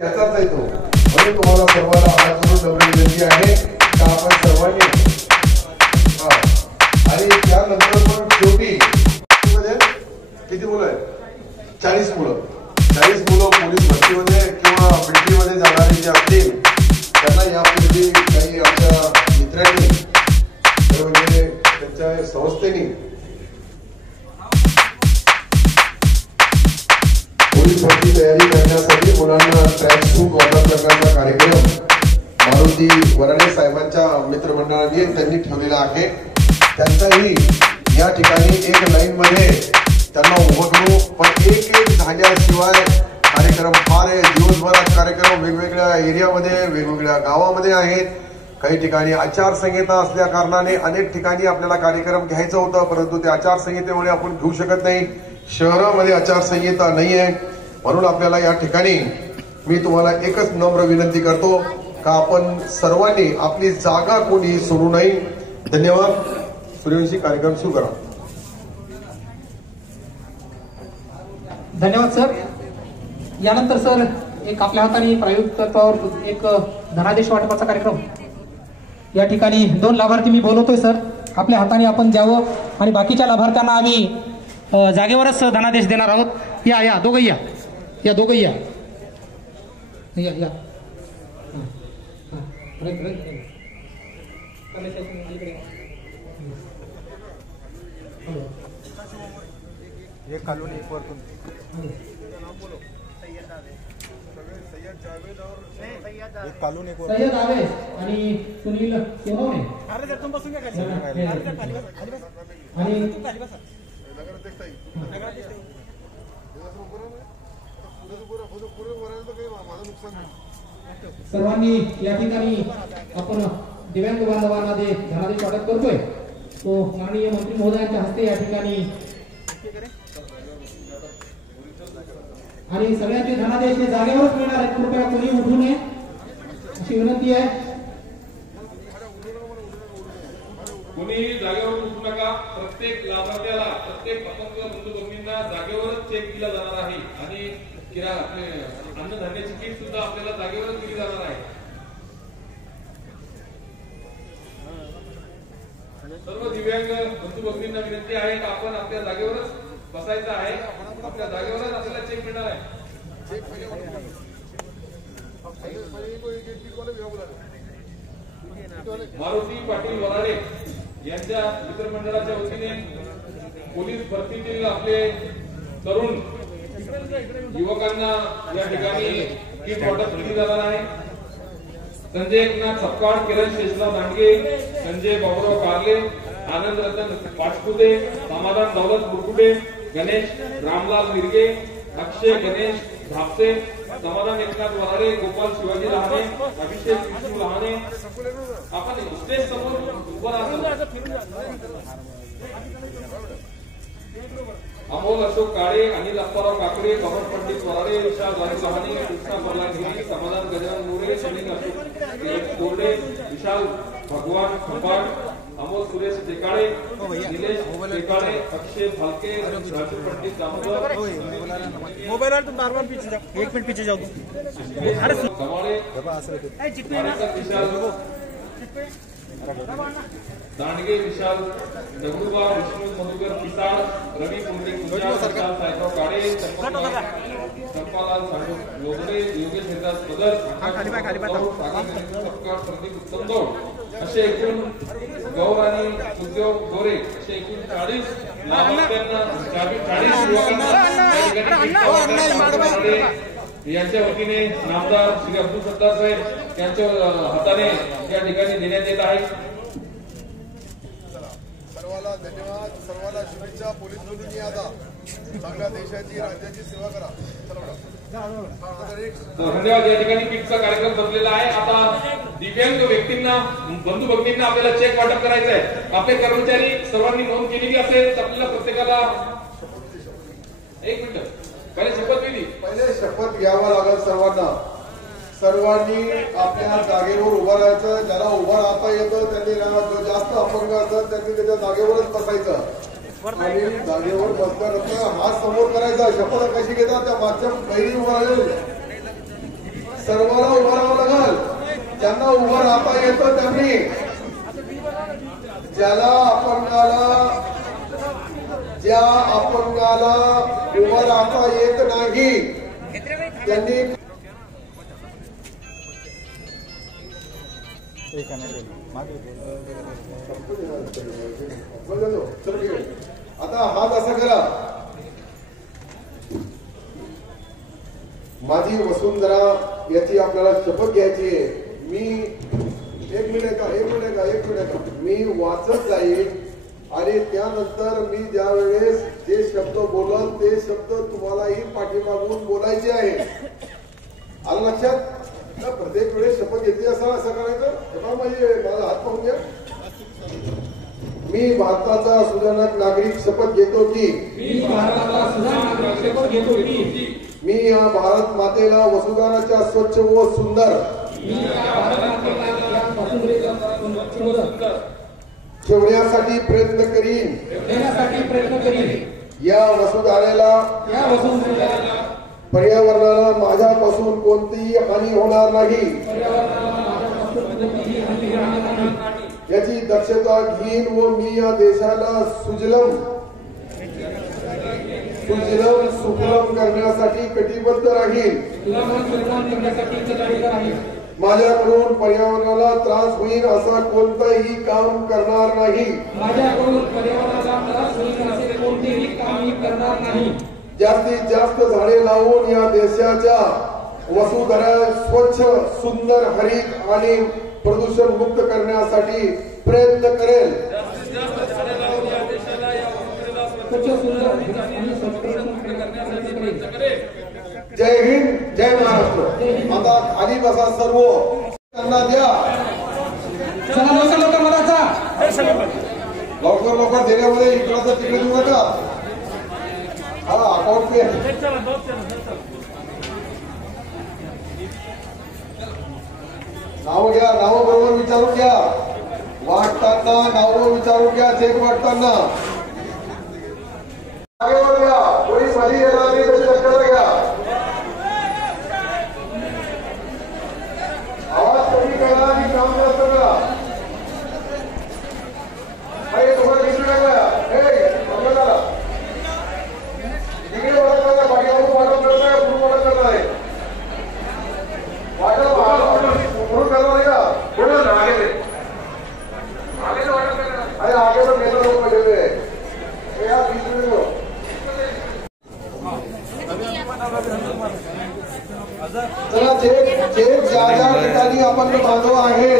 त्याचाच आहे तो. म्हणून तुम्हाला सर्वांना हात जोडून नम्र विनंती आहे का आपण सर्वांनी आणि त्यानंतर पण शेवटी किती मुलं आहेत? 40 मुलं. 40 मुलं पोलीस भरतीमध्ये किंवा मिलिटरीमध्ये जाणारे जे असतील त्यांना यापूर्वी काही आमच्या मित्रांनी म्हणजे त्यांच्या संस्थेने पोलीस भरती तयारी करण्यासाठी मुलांना ट्रॅक सूट वाटप करण्याचा कार्यक्रम मारुती वराडे साहेबांच्या मित्रमंडळाने त्यांनी ठेवलेला आहे. त्यांचाही या ठिकाणी एक लाईन मध्ये त्यांना उभं करू, पण एक झाल्याशिवाय कार्यक्रम फार आहे. दिवसभरात कार्यक्रम वेगवेगळ्या एरियामध्ये वेगवेगळ्या गावामध्ये आहेत. काही ठिकाणी आचारसंहिता असल्या कारणाने अनेक ठिकाणी आपल्याला कार्यक्रम घ्यायचा होता, परंतु त्या आचारसंहितेमुळे आपण घेऊ शकत नाही. शहरामध्ये आचारसंहिता नाही आहे, म्हणून आपल्याला या ठिकाणी मी तुम्हाला एकच नम्र विनंती करतो का आपण सर्वांनी आपली जागा कोणी सोडू नये. धन्यवाद. सूर्यवंशी कार्यक्रम सुरू करा. धन्यवाद सर. यानंतर सर एक आपल्या हाताने प्रायोगिक तत्वावर एक धनादेश वाटपाचा कार्यक्रम. या ठिकाणी 2 लाभार्थी मी बोलवतोय सर. आपल्या हाताने आपण द्यावं आणि बाकीच्या लाभार्थ्यांना आम्ही जागेवरच धनादेश देणार आहोत. या दोघंही या दोघंही या. एक खालून एक वरतून. एक खालून एक वरतून. सय्यद आवेश आणि सुनील सोनवणे आणि सर्वांनी या ठिकाणी आपण दिव्यांग बांधवांना जे धनादेश वाटप करतोय तो माननीय मंत्री महोदयांच्या हस्ते या ठिकाणी आणि सगळ्यांचे धनादेश हे जागेवरच मिळणार आहेत. कृपया कोणी उठू नये अशी विनंती आहे. कोणी जागेवर उठू नका. प्रत्येक लाभार्थ्याला प्रत्येक अपंग बंधू भगिनींना जागेवरच चेक दिला जाणार आहे आणि आपले अन्नधान्याची किट सुद्धा आपल्याला जागेवरच दिली जाणार आहे. सर्व दिव्यांग बंधू भगिनींना विनंती आहे की आपण आपल्या जागेवरच बसायचं आहे. आपल्या जागेवरच आपल्याला चेक मिळणार आहे. मारुती पाटील वराडे यांच्या मित्रमंडळाच्या वतीने पोलीस भरतीतील आपले तरुण युवकांना या ठिकाणी किट वाटप केली जाणार आहे. संजय एकनाथ सपकाळ, किरण शेषराव दांडगे, संजय बाबूराव कारले, आनंद रतन पाचपुते, समाधान दौलत मुरकुटे, गणेश रामलाल मिरगे, अक्षय गणेश धापसे, समाधान एकनाथ वराडे, गोपाल शिवाजी लहाने, अभिषेक विष्णू लहाने. आपण स्टेज समोर उभं राहतो. अमोल अशोक काळे, अनिल अप्पाराव काकडे, पवन पंडित वराडे, विशाल लहाने, कृष्णा बल्लागिरी, समाधान गजानन मोरे, सुनील अशोक कोरडे, विशाल भगवान खंबाड, अमोल सुरेश टेकाळे, निलेश टेकाळे, अक्षय भालके, राजू पंडित दामोदर. मोबाइल तुम बार पीछे जाओ. 1 मिनट पीछे जाओ. अरे कमाळे दांडगे विशाल, दगडूबा विष्णू मधुकर पिसाळ, रवी पुंडे विशाल साहेबराव काळे, चंपालाल सांडू लोगडे, योगेश हेदास पदर, सपकाळ, प्रदीप उत्तमदौड असे एकूण गौर आणि उद्योग गोरे असे एकूण 40 लाभार्थ्यांना 40 युवकांना यांच्या वतीने नामदार श्री अब्दुल सत्तार साहेब यांच्या हाताने या ठिकाणी देण्यात येत आहे. सर्वांना धन्यवाद. सर्वांना शुभेच्छा. पोलीस बंधूंनी आता चांगल्या देशाची राज्याची सेवा करा. धन्यवाद. या ठिकाणी किटचा कार्यक्रम बसलेला आहे. आता दिव्यांग व्यक्तींना बंधू भगिनींना आपल्याला चेक वाटप करायचं आहे. आपले कर्मचारी सर्वांनी नोंद केलेली असेल तर आपल्याला प्रत्येकाला 1 मिनिट पहिले शपथ घ्यावा लागेल. सर्वांनी आपल्या जागेवर उभं राहायचं. ज्याला उभं राहता येतं त्यांनी जो जास्त अपंग असतात त्यांनी त्याच्या जागेवरच बसायचं आणि जागेवर बसल्यानंतर हात समोर करायचा. शपथ कशी घेतात त्या मागच्या बहिणी उभं राहिलेली सर्वांना उभं राहावं लागल. ज्यांना उभं राहता येतं त्यांनी, ज्या अपंगाला उभं राहता येत नाही त्यांनी आता हात असा करा. माझी वसुंधरा याची आपल्याला शपथ घ्यायची आहे. मी एक मिनिट का मी वाचत जाईल आणि त्यानंतर मी ज्या वेळेस जे शब्द बोलल ते शब्द तुम्हालाही पाठीमागून बोलायचे आहे. आलं लक्षात? प्रत्येक वेळेस शपथ घेतली असं करायचं. म्हणजे माझा हात पाहून घ्या. मी भारताचा सुधारक नागरिक शपथ घेतो की मी या भारत मातेला वसुधाराच्या स्वच्छ व सुंदर ठेवण्यासाठी प्रयत्न करीन. या वसुधारेला पर्यावरणाला माझ्यापासून कोणतीही हानी होणार नाही याची दक्षता घेईन व मी या देशाला सुजलम सुफलम करण्यासाठी कटिबद्ध राहील. माझ्याकडून पर्यावरणाला त्रास होईल असा कोणताही काम करणार नाही. जास्तीत जास्त झाडे लावून या देशाच्या वसुंधरा स्वच्छ सुंदर हरित आणि प्रदूषण मुक्त करण्यासाठी प्रयत्न करेल. जय हिंद, जय महाराष्ट्र. आता खाली बसा सर्व, त्यांना द्या. लवकर देण्यामध्ये इकडचं तिकडे देऊ नका. हा अकाउंट पे नाव घ्या. नाव बरोबर विचारून घ्या. वाटताना नाव विचारून घ्या. चेक वाटताना जागेवर घ्या. कोणी खाली येणार नाही त्याची लक्षात घ्या. आवाज कमी करा आणि काम जास्त करा. तुम्हाला दिसून टाकला तिकडे वाटत करणार पाठीमागून वाटत करणार पुढून वाटत करणार आहे. पुढून करणार आहे का? पुढून आगे पण नेता लोक बैठे हुए या बीच में लो. चला जे ज्या ठिकाणी आपण बांधव आहे